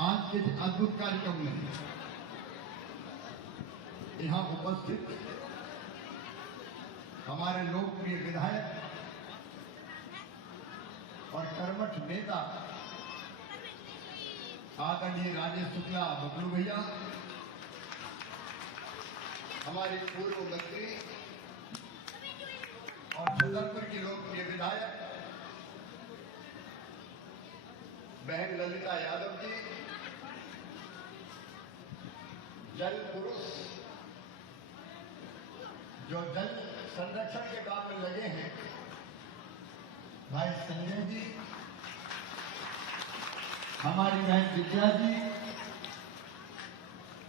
आज के अद्भुत कार्यक्रम में यहां उपस्थित हमारे लोकप्रिय विधायक और कर्मठ नेता आदरणीय राजेश शुक्ला बबलू भैया, हमारे पूर्व मंत्री और छतरपुर के लोकप्रिय विधायक बहन ललिता यादव जी, जल पुरुष जो जल संरक्षण के काम में लगे हैं, भाई संजय जी, हमारी बहन विद्या जी,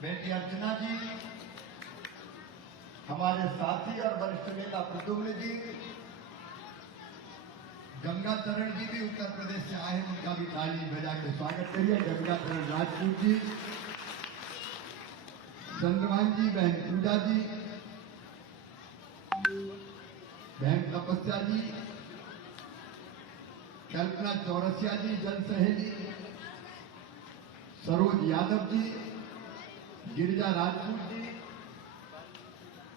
बेटी अर्चना जी, हमारे साथी और वरिष्ठ नेता प्रद्युम्न जी, गंगाचरण जी भी उत्तर प्रदेश से आए हैं, उनका भी ताली बजा के स्वागत करिए। गंगाचरण राजपूत जी, चंद्रभान जी, बहन पूजा जी, बहन तपस्या जी, कल्पना चौरसिया जी, जन सहेली, सरोज यादव जी, गिरिजा राजपूत जी,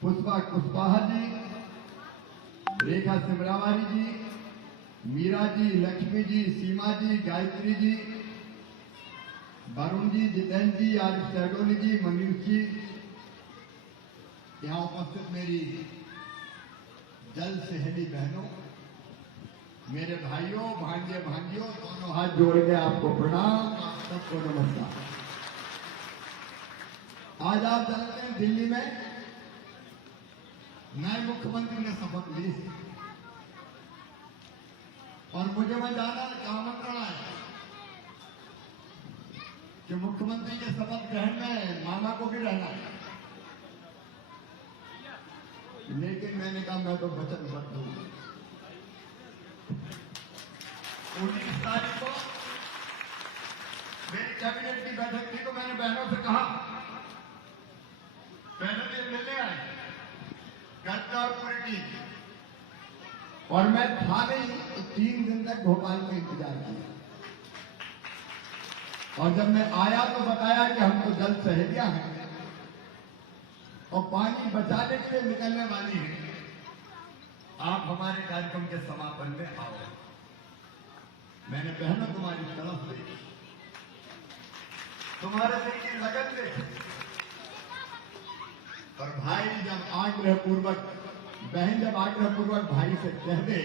पुष्पा कुशवाहा जी, रेखा सिमरावारी जी, मीरा जी, लक्ष्मी जी, सीमा जी, गायत्री जी, वरुण जी, जितेंद्र जी, आरिफ सहगोनी जी, मनीष जी, यहां उपस्थित मेरी जल सहेली बहनों, मेरे भाइयों, भांजे भांजियों, दोनों हाथ जोड़ के आपको प्रणाम, आप सबको नमस्कार। आज आप जानते हैं दिल्ली में नए मुख्यमंत्री ने शपथ ली और मुझे वहां जाना आमंत्रण आया कि मुख्यमंत्री के शपथ ग्रहण में मामा को भी रहना है, लेकिन मैंने कहा मैं तो वचनबद्ध हूं। 19 तारीख को मेरी कैबिनेट की बैठक थी, तो मैंने बहनों से कहा, बहनों से मिलने आए गद्दा और पूरी टीम, और मैं था नहीं तो 3 दिन तक भोपाल में इंतजार किया, और जब मैं आया तो बताया कि हम तो जल सहेलियां हैं और पानी बचाने के लिए निकलने वाली है, आप हमारे कार्यक्रम के समापन में आओ। मैंने बहनों तुम्हारी तरफ देखी, तुम्हारे दिल की लगन देखी, और भाई जब आग्रह पूर्वक, बहन जब आग्रह पूर्वक भाई से कह दे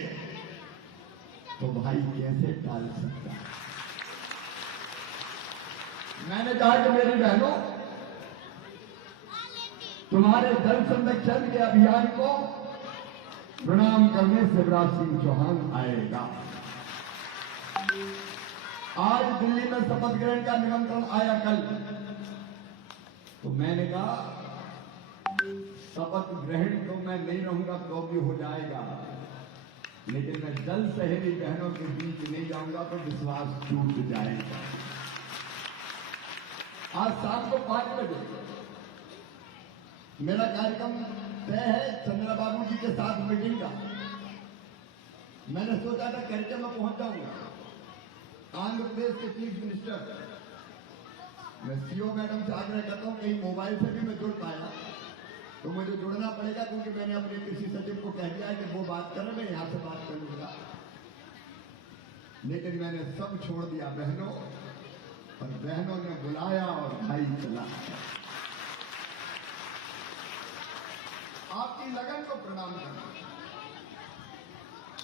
तो भाई कैसे टाल सकता है। मैंने कहा कि मेरी बहनों, तुम्हारे जल संरक्षण के अभियान को प्रणाम करने शिवराज सिंह चौहान आएगा। आज दिल्ली में शपथ ग्रहण का निमंत्रण आया कल, तो मैंने कहा शपथ ग्रहण तो मैं नहीं रहूंगा तो भी हो जाएगा, लेकिन मैं जल सहेली बहनों के बीच नहीं जाऊंगा तो विश्वास टूट जाएगा। आज शाम को 5 बजे मेरा कार्यक्रम तय है चंद्रा बाबू जी के साथ मीटिंग का। मैंने सोचा था करके मैं पहुंच जाऊंगा। आंध्र प्रदेश के चीफ मिनिस्टर, मैं सीओ मैडम से आग्रह करता हूं कहीं मोबाइल से भी मैं जुड़ पाया तो मुझे जुड़ना पड़ेगा, क्योंकि मैंने अपने कृषि सचिव को कह दिया है कि वो बात कर रहे, मैं यहां से बात कर लूंगा। लेकिन मैंने सब छोड़ दिया बहनों, और बहनों ने बुलाया और भाई चला। आपकी लगन को प्रणाम करना।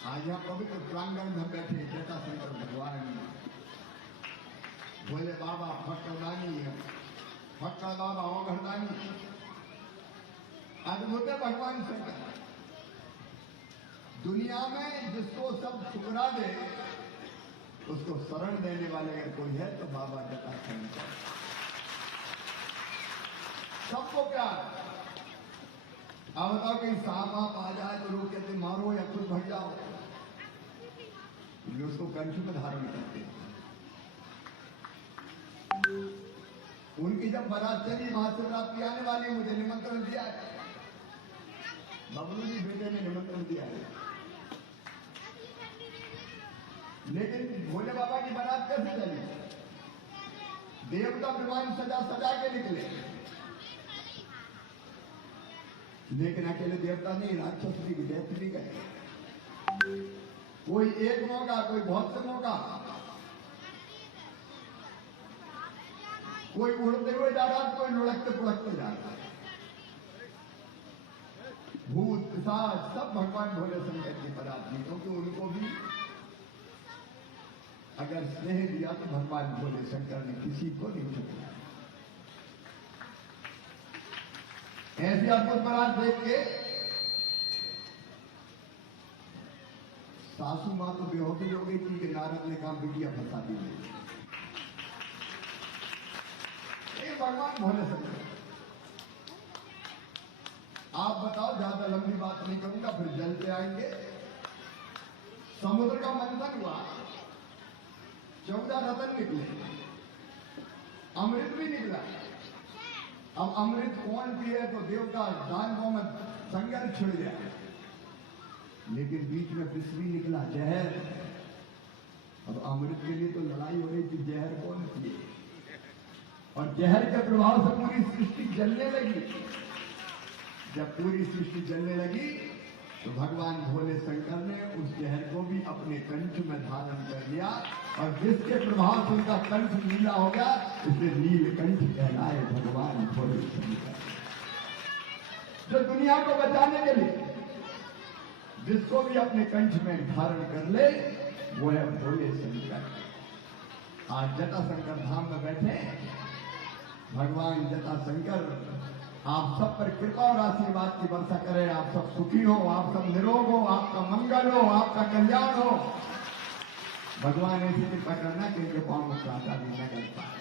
आज यहां पवित्र प्रांगण में बैठे जटाशंकर भगवान, भोले बाबा फक्करदानी, फक्कर बाबा ओघरदानी, अद्भुत भगवान शंकर। दुनिया में जिसको सब ठुकरा दे उसको शरण देने वाले अगर कोई है तो बाबा जटाशंकर। सबको प्यार। अब बताओ कि सांप आप आ जाए तो लोग कहते मारो या खुद भग जाओ, उसको कंठ में धारण करते हैं। उनकी जब बारात चली, महाशिवरात्रि आने वाली, मुझे निमंत्रण दिया है, बबलू जी बेटे ने निमंत्रण दिया है, लेकिन भोले बाबा की बारात कैसे चली? देवता विमान सजा सजा के निकले, लेकिन अकेले देवता नहीं, राक्षस भी, दैत्य भी गए। कोई एक मौका, कोई बहुत से मौका, कोई उड़ते हुए जा रहा, कोई लुढ़कते पुढ़कते जा रहा। भूत पिशाच सब भगवान भोले शंकर की पराधीन, क्योंकि उनको भी अगर स्नेह दिया तो भगवान भोले शंकर ने किसी को नहीं छुपाया। ऐसी अद्भुत बारात देख के सासू मां तो बेहोशी हो गई थी कि नारद ने कहा बिटिया फंसा दी। ये भगवान भोले शंकर। आप बताओ, ज्यादा लंबी बात नहीं करूंगा, फिर जल पे आएंगे। समुद्र का मंथन हुआ, 14 रतन निकले, अमृत भी निकला। अब अमृत कौन पिए तो देवता दानवों में संघर्ष छिड़ गया, लेकिन बीच में विष भी निकला, जहर। अब अमृत के लिए तो लड़ाई हो रही थी, जहर कौन पिए, और जहर के प्रभाव से पूरी सृष्टि जलने लगी। जब पूरी सृष्टि जलने लगी तो भगवान भोले शंकर ने उस जहर को भी अपने कंठ में धारण कर लिया, और जिसके प्रभाव से उनका कंठ नीला हो गया, उसे नीलकंठ कहलाए भगवान भोले शंकर। जो दुनिया को बचाने के लिए जिसको भी अपने कंठ में धारण कर ले, वो है भोले शंकर। आज जटा शंकर धाम में बैठे भगवान जटा शंकर आप सब पर कृपा और आशीर्वाद की वर्षा करें। आप सब सुखी हो, आप सब निरोग हो, आपका मंगल हो, आपका कल्याण हो। भगवान ऐसी कृपा करना कि इनके पांव में प्रार्थना भी न कर पाए।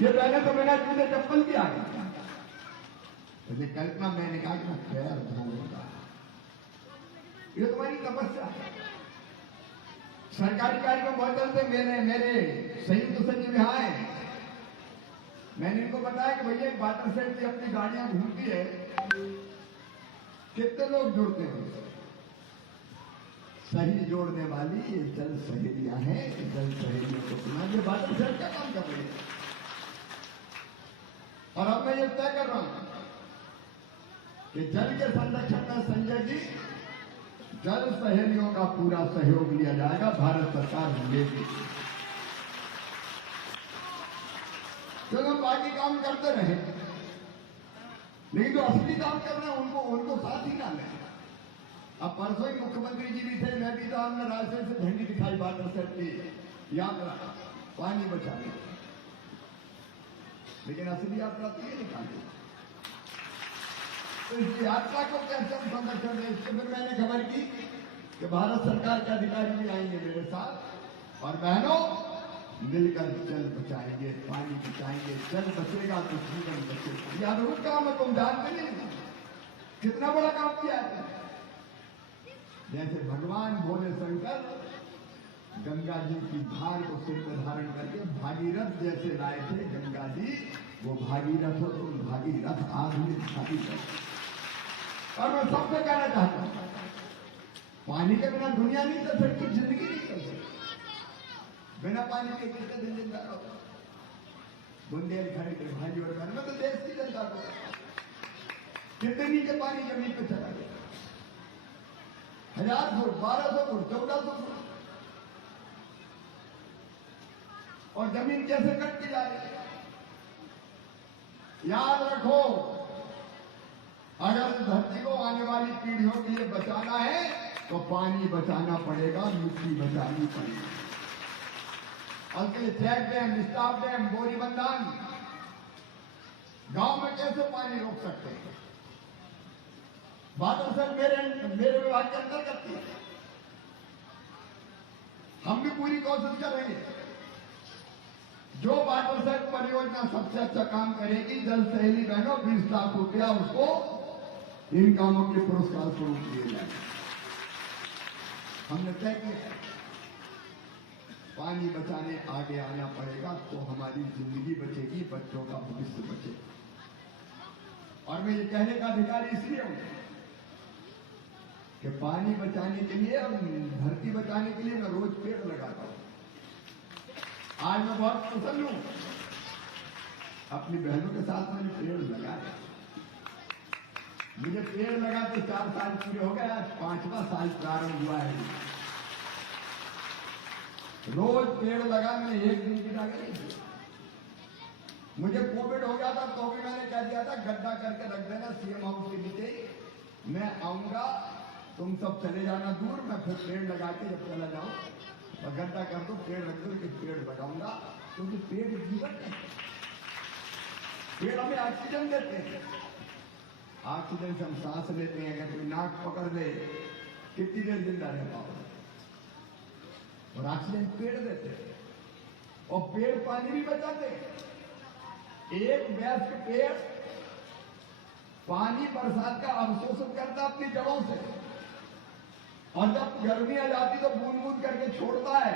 ये पहले तो मेरा जूते चप्पल भी आ गया, जैसे कल्पना मैंने कहा कि मैं पैर धोऊंगा। ये तुम्हारी तपस्या है। सरकारी कार्य में बहुत चलते, मेरे संयुक्त सचिव यहाँ आए, मैंने इनको बताया कि भैया वाटर सेट की अपनी गाड़ियां घूमती है, कितने लोग जुड़ते हैं? सही जोड़ने वाली ये जल सहेलियां हैं। जल सहेलियों को सुना, ये वाटर सेट क्या काम कर रही है। और अब मैं ये तय कर रहा हूं कि जल के संरक्षण में संजय जी, जल सहेलियों का पूरा सहयोग लिया जाएगा, भारत सरकार लेगी। जो हम बाकी काम करते रहे, लेकिन जो असली काम कर रहे हैं उनको साथ ही ना लें। अब परसों ही मुख्यमंत्री जी भी थे, मैं भी था, हमने राजस्थान से झंडी दिखाई वाटर सेट की यात्रा, पानी बचाने। लेकिन असली यात्रा तो ये निकाली। तो इस यात्रा को कैसे हम संरक्षण दें, इसके फिर मैंने खबर की कि भारत सरकार के अधिकारी भी आएंगे मेरे साथ, और बहनों मिलकर जल बचाएंगे, पानी बचाएंगे। जल बचेगा तो जीवन बचेगा। यह अद्भुत काम है, तुम जानते नहीं कितना बड़ा काम किया है। जैसे भगवान भोले शंकर गंगा जी की धार को सिर पर धारण करके भागीरथ जैसे लाए थे गंगा जी, वो भागीरथ हो, तुम भागीरथ आदमी भागीरथ। और मैं सबसे कहना चाहता हूं, पानी के बिना दुनिया नहीं चल सकती, जिंदगी नहीं चल सकती। बिना पानी के कितने दिन जिंदा रहो? बुंदेलखंड के भाई और बहन में तो देश की जनता को कितने नीचे पानी जमीन पे चला गया, 1000 फुट, 1200 फुट, 1400 फुट, और जमीन कैसे कटती जा रही है। याद रखो, अगर धरती को आने वाली पीढ़ियों के लिए बचाना है तो पानी बचाना पड़ेगा, मिट्टी बचानी पड़ेगी। और के लिए चेक डैम, स्टाफ डैम, बोरीबंधान, गांव में कैसे पानी रोक सकते हैं? बात असल मेरे विभाग के अंदर करती है। हम भी पूरी कोशिश कर रहे हैं। जो वाटर सेट परियोजना सबसे अच्छा काम करेगी, जल सहेली बहनों 20 लाख रुपया उसको इन कामों के पुरस्कार स्वरूप दिए जाए। हमने तय किया पानी बचाने आगे आना पड़ेगा, तो हमारी जिंदगी बचेगी, बच्चों का भविष्य बचेगा। और मैं ये कहने का अधिकारी इसलिए हूं कि पानी बचाने के लिए और धरती बचाने के लिए मैं रोज पेड़ लगाता हूं। आज मैं बहुत प्रसन्न हूं, अपनी बहनों के साथ मैंने पेड़ लगाया। मुझे पेड़ लगा तो 4 साल पूरे हो गए, आज 5वां साल प्रारंभ हुआ है। रोज पेड़ लगा, मैंने एक दिन की आगे नहीं किया। मुझे कोविड हो गया था तो भी मैंने कह दिया था गड्ढा करके रख देना सीएम हाउस के नीचे, मैं आऊंगा, तुम सब चले जाना दूर, मैं फिर पेड़ लगा के जब चला जाऊं और गड्ढा कर दो, पेड़ रख दो, लेकिन पेड़ लगाऊंगा, क्योंकि पेड़ जीवन है। पेड़ हमें ऑक्सीजन देते हैं, ऑक्सीजन से हम सांस लेते हैं। अगर कोई नाक पकड़ ले कितनी देर जिंदा रह पाओ, और ऑक्सीजन पेड़ देते हैं, और पेड़ पानी भी बचाते हैं। एक वयस्क पेड़ पानी बरसात का अवशोषण करता अपनी जड़ों से, और जब गर्मी आ जाती तो बूंद बूंद करके छोड़ता है,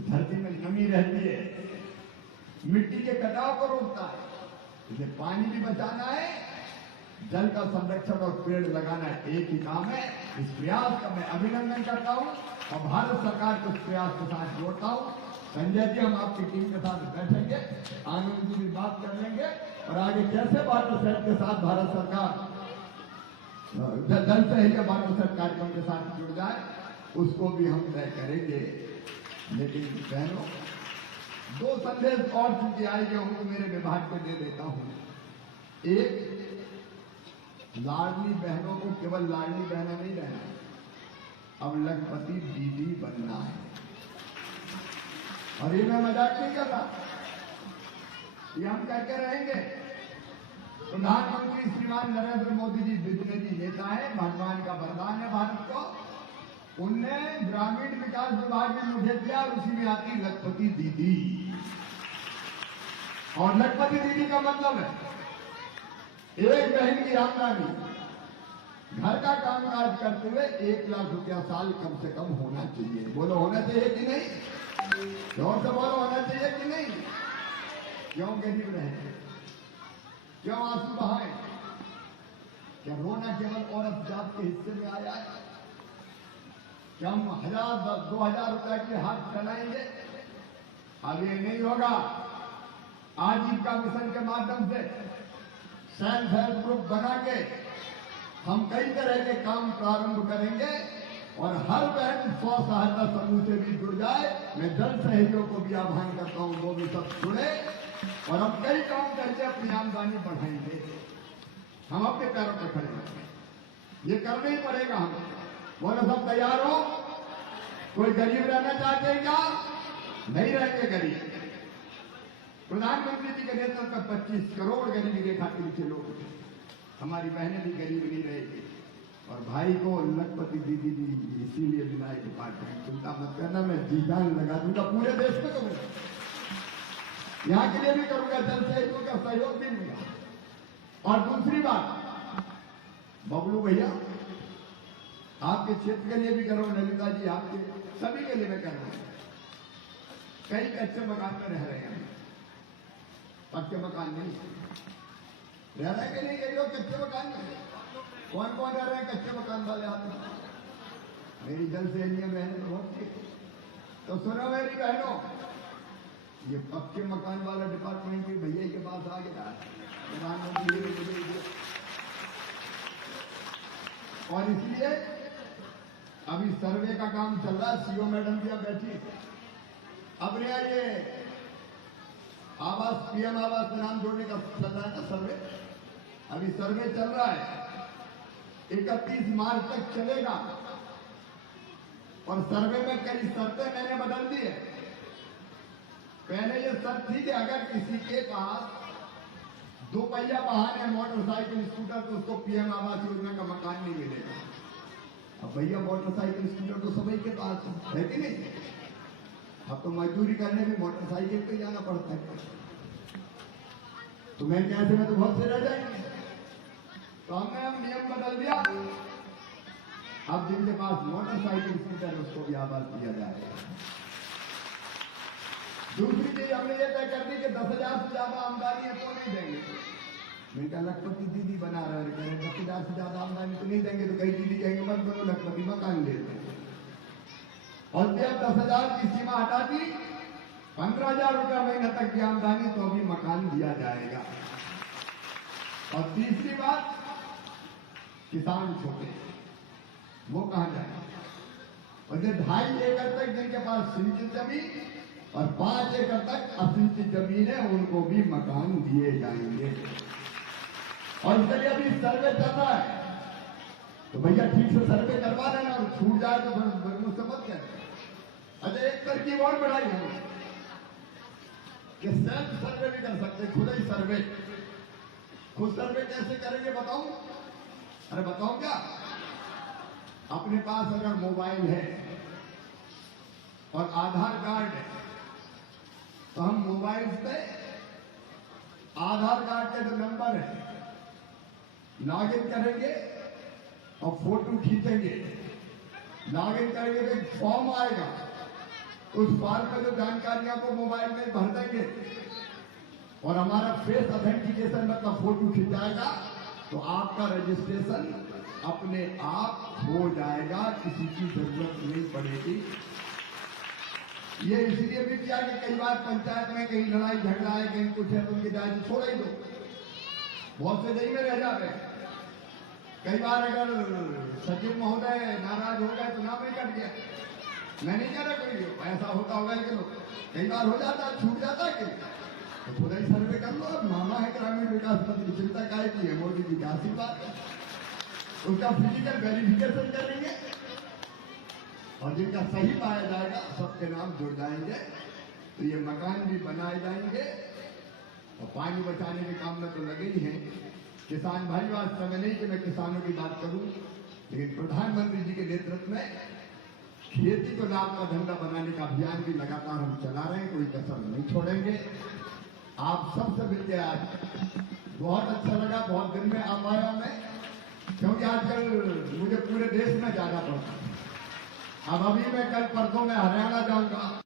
धरती में नमी रहती है, मिट्टी के कटाव को रोकता है। इसे पानी भी बचाना है, जल का संरक्षण और पेड़ लगाना है, एक ही काम है। इस प्रयास का मैं अभिनंदन करता हूं और भारत सरकार को इस प्रयास के साथ जोड़ता हूं। संजय जी, हम आपकी टीम के साथ बैठेंगे, आनंद जी भी बात कर लेंगे, और आगे कैसे वाटरसेट के साथ भारत सरकार जल से ही वाटरसेट कार्यक्रम के साथ जुड़ जाए, उसको भी हम तय करेंगे। लेकिन बहनों, 2 संदेश और चूंकि आए गए हूं तो मेरे विभाग को दे देता हूं। एक, लाडली बहनों को केवल लाडली बहना नहीं रहना, अब लखपति दीदी बनना है। और ये मैं मजाक नहीं कर रहा, ये हम कहते रहेंगे। प्रधानमंत्री श्रीमान नरेंद्र मोदी जी विजनरी नेता है, भगवान का वरदान है भारत को। उनने ग्रामीण विकास विभाग में मुझे दिया, और उसी में आती लखपति दीदी। और लखपति दीदी का मतलब है एक बहन की आमदनी घर का कामकाज करते हुए 1 लाख रुपया साल कम से कम होना चाहिए। बोलो होना चाहिए कि नहीं? जोर से बोलो, होना चाहिए कि नहीं? क्यों गरीब रहे, क्यों आंसू बहाए? क्या रोना केवल औरत जात के हिस्से में आया है? क्या हम 1000-2000 रुपए के हाथ चलाएंगे? अब ये नहीं होगा। आजीविका मिशन के माध्यम से सेल्फ हेल्प ग्रुप बना के हम कई तरह के काम प्रारंभ करेंगे, और हर बहन स्व सहायता समूह से भी जुड़ जाए। मैं जन सहयोग को भी आह्वान करता हूं, वो भी सब जुड़े, और हम कई काम करके अपनी आमदनी बढ़ाएंगे। हम अपने पैरों पर खड़े हैं, ये करना ही पड़ेगा हमें। बोलो सब तैयार हो? कोई गरीब रहना चाहते हैं क्या? नहीं रहेंगे गरीब। प्रधानमंत्री जी के नेतृत्व में 25 करोड़ गरीबी रेखा के नीचे लोग थे। हमारी बहनें भी गरीब नहीं रहेगी। और भाई को लखपति दीदी भी इसीलिए विधायक डिपार्टमेंट, चिंता मत करना, मैं जी जान लगा दूंगा, पूरे देश में करूंगा, यहां के लिए भी करूंगा, जन सहयोग का सहयोग भी दूंगा। और दूसरी बात, बबलू भैया आपके क्षेत्र के लिए भी करूंगा, ललिता जी आपके सभी के लिए मैं कर रहा हूं। कई कच्चे मकान में रह रहे हैं, पक्के मकान नहीं रह रहे कि नहीं? कई लोग कच्चे मकान में, कौन कौन रह रहे हैं कच्चे मकान वाले? आप मेरी जल से बहनें बहुत थी, तो सुनो मेरी बहनों, ये पक्के मकान वाला डिपार्टमेंट भी भैया के पास आ गया, प्रधानमंत्री। और इसलिए अभी सर्वे का काम चल रहा है, सीओ मैडम भी अब बैठी। अब नया ये आवास, पीएम आवास में नाम जोड़ने का चल रहा है ना सर्वे, अभी सर्वे चल रहा है, 31 मार्च तक चलेगा। और सर्वे में कई शर्तें मैंने बदल दी है। पहले ये शर्त थी कि अगर किसी के पास 2 पहिया वाहन है, मोटरसाइकिल, स्कूटर, तो उसको पीएम आवास योजना का मकान नहीं मिलेगा। अब भैया मोटरसाइकिल स्कूटर तो सभी के पास है कि नहीं? अब तो मजदूरी करने भी मोटरसाइकिल पे जाना पड़ता है, तो मैं कैसे में तो बहुत से रह जाएंगे। तो हमने अब नियम बदल दिया, अब जिनके पास मोटरसाइकिल स्कूटर उसको भी आवास दिया जाएगा। दूसरी चीज हमने ये तय कर दी कि 10,000 से ज्यादा आमदनी है तो नहीं देंगे। मैंने लखपति दीदी बना रहे हैं, 10,000 से ज्यादा आमदनी तो नहीं देंगे, तो कई दीदी कहेंगे मत बनो, लखपति मकान ले दें। और जब 10,000 की सीमा हटा दी 15,000 रुपया महीने तक की आमदनी तो अभी मकान दिया जाएगा। और तीसरी बात, किसान छोटे वो कहां जाए? और जो 2.5 एकड़ तक जिनके पास सिंचित जमीन और 5 एकड़ तक असिंचित जमीन है उनको भी मकान दिए जाएंगे। और इसके लिए अभी सर्वे चल रहा है, तो भैया ठीक से सर्वे करवा लेना, और छूट जाए तो मुझसे मत कहना। अच्छा, एक तरकीब और बढ़ाई हमने कि सेल्फ सर्वे भी कर सकते, खुद ही सर्वे। खुद सर्वे कैसे करेंगे बताऊं? अरे बताओ क्या, अपने पास अगर मोबाइल है और आधार कार्ड है तो हम मोबाइल पे आधार कार्ड के जो नंबर है लॉगिन करेंगे और फोटो खींचेंगे। लॉगिन करेंगे तो एक फॉर्म आएगा, उस फॉर्म में जो जानकारियां को मोबाइल में भर देंगे और हमारा फेस ऑथेंटिकेशन मतलब फोटो खिंचाएगा, तो आपका रजिस्ट्रेशन अपने आप हो जाएगा, किसी की जरूरत नहीं पड़ेगी। ये इसलिए भी किया कि कई बार पंचायत में कहीं लड़ाई झगड़ा है, कहीं कुछ है तो उनकी जाए तो छोड़ ही दो, बहुत से नहीं में रह जाते। कई बार अगर सचिव महोदय नाराज हो गए तो नाम ही कट गया। मैं नहीं कह रहा कोई ऐसा होता होगा, लेकिन कई बार हो जाता है, छूट जाता है। तो थोड़ा ही सर्वे कर लो। अब मामा है ग्रामीण विकास मंत्री, चिंता काय की है, मोदी जी की आशीर्वाद है। उसका फिजिकल वेरिफिकेशन करेंगे और जिनका सही पाया जाएगा सबके नाम जुड़ जाएंगे, तो ये मकान भी बनाए जाएंगे। और पानी बचाने के काम में तो लगे ही हैं किसान भाई। आज समय नहीं कि मैं किसानों की बात करूं, लेकिन प्रधानमंत्री जी के नेतृत्व में खेती को लाभ का धंधा बनाने का अभियान भी लगातार हम चला रहे हैं, कोई कसर नहीं छोड़ेंगे। आप सबसे मिलकर आज बहुत अच्छा लगा, बहुत दिन में आ पाया मैं, क्योंकि आजकल मुझे पूरे देश में जाना पड़ता है। अब अभी मैं कल परसों में हरियाणा जाऊंगा,